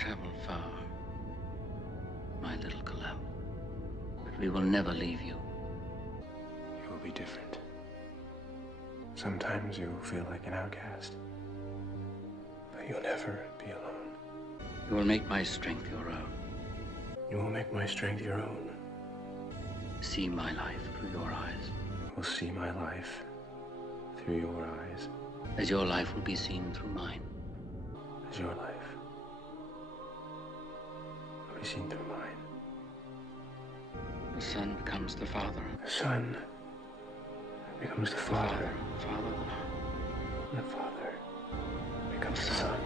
travel far, my little Kal-El, but we will never leave you. You will be different. Sometimes you will feel like an outcast, but you'll never be alone. You will make my strength your own. You will make my strength your own. See my life through your eyes. You will see my life through your eyes. As your life will be seen through mine. As your life will be seen through mine. The Son becomes the Father. The Son becomes the Father. Father. The Father becomes the Son.